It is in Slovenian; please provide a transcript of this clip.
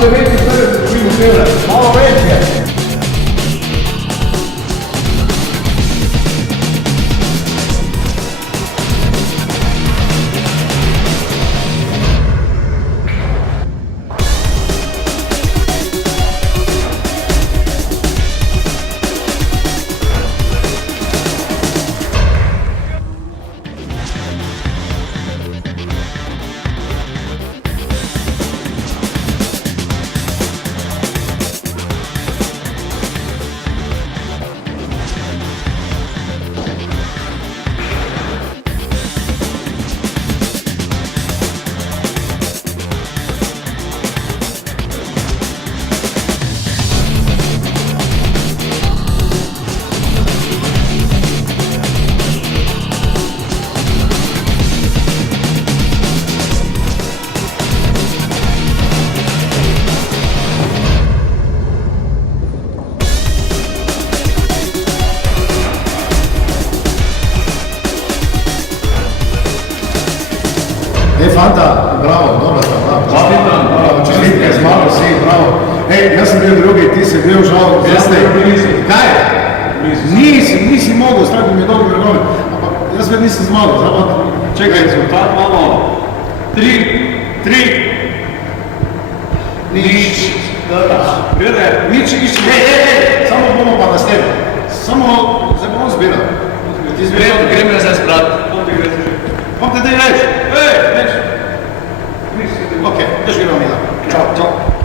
se vidi prve, malo veće. Fanta, bravo, dobro sam, bravo, čestitke, malo si, bravo. Ja sam bio drugi, ti si bio žao, kaj? Nisi mogao, staviti mi je dobro vrgove. Ja sve nisam znao, zapravo, čekaj, rezultat malo. 3. Nič. Nič, samo bomo pa na stebi. Samo, zdaj bomo zbirati. Gremo zdaj zbrati. Kom te daj reći? Reći. Ok, još gremo mi da. Ćao.